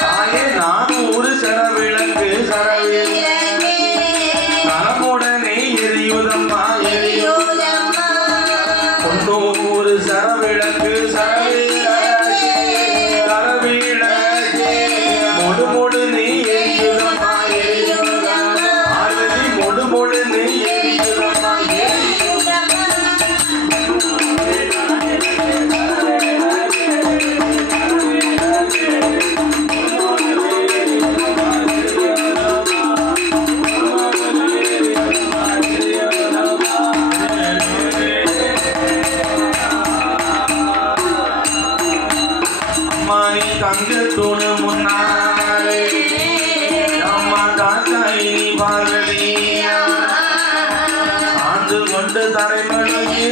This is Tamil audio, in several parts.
தாயே நானூறு சரவிளக்கு தரமுடனே எரியுதம்மா தொண்ணூறு சரவிளக்கு மொடு மொடு நீ எரியுதம்மா பார்வதி மொடு மொடு நீ எரியுதம்மா தங்க தூணு முன்னாலே அம்மா தாத்தாயி பார்வதி சாந்து கொண்டு தரைமழுகி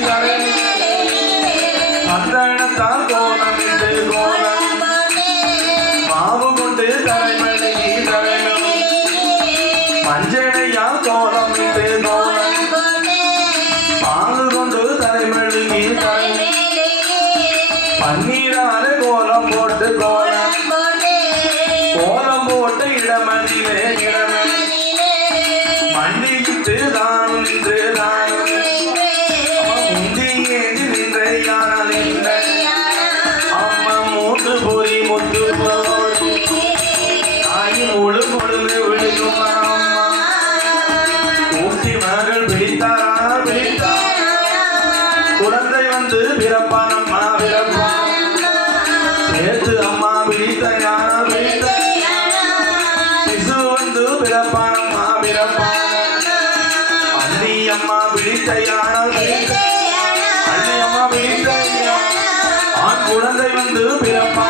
சந்தனத்தால் கோலம் இட்டு கோலம் மாவு கொண்டு தரைமழுகி மஞ்சளையால் கோலம் இட்டு கோலம் பால் கொண்டு தரைமழுகி பன்னீராறு கோலம் போட்டு கோலம் போட்டு இடமதிலே மண்டிக்கிட்டு தான் நின்று முந்தியே நின்ற யானால் இல்லை அம்மா மூன்று பொறி முத்து போடி தாய் முழு பொழுது விழுகும் ஊட்டி மகள் பிடித்தாரா குழந்தை வந்து பிறப்பானம்மா சேர்த்து அம்மா பிடித்த ஞானம் சிசு வந்து பிறப்பானம்மா அள்ளி அம்மா பிடித்த ஞானம் அள்ளி அம்மா பிடித்த ஆண் குழந்தை வந்து பிறப்பான்